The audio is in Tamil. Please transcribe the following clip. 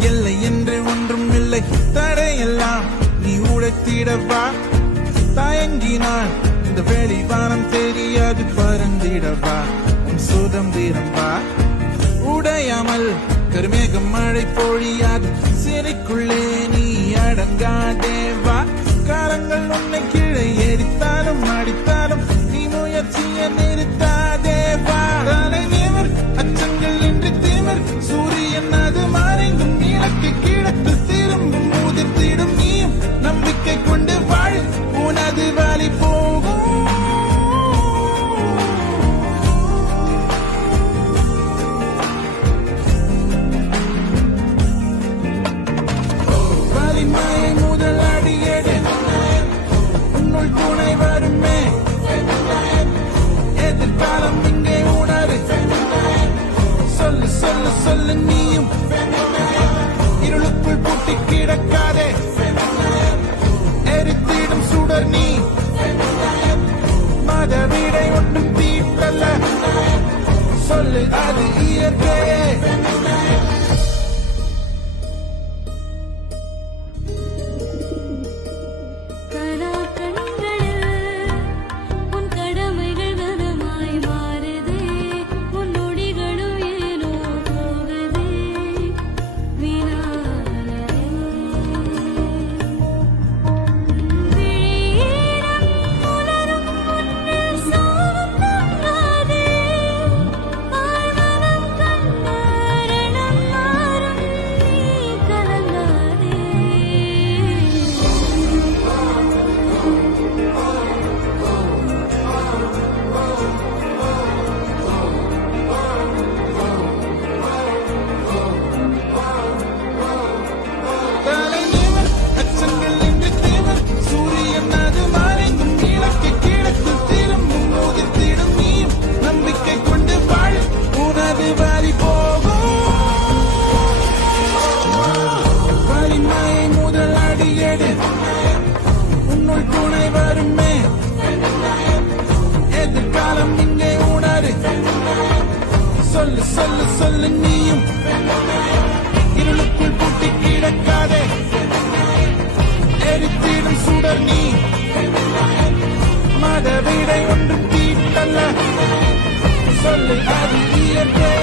எல்லை என்று ஒன்றும் இல்லை. தடையெல்லாம் நீ உடைத்திடவா தயங்கினான் இந்த வெளிவானம் தெரியாது. பறந்திடவா உன் சுதந்திரம் வா. உடையாமல் கருமேகம் மழை பொழியாது. சிறைக்குள்ளே நீ அடங்காதே வா. காலங்கள் உன்னை வருமே? எதிர்காலம் இங்கே உணரு. சொல்லு சொல்லு சொல்லு நீயும். இருளுக்குள் பூட்டி கிடக்காதே. எரித்திடும் சுடர் நீ. மத ஒன்றும் தீட்டல்ல சொல்லு அது இயற்கையே. பாரி போகும் வலிமை முதல் அடி எடுத்து உன்னுள் துணை வருமே எதிர்காலம் இங்கே உணரு சொல்லு சொல்லு சொல்லு நீயும் இருளுக்குள் பூட்டி கிடக்காதே எரித்திடும் சொல்லு அது இயற்கை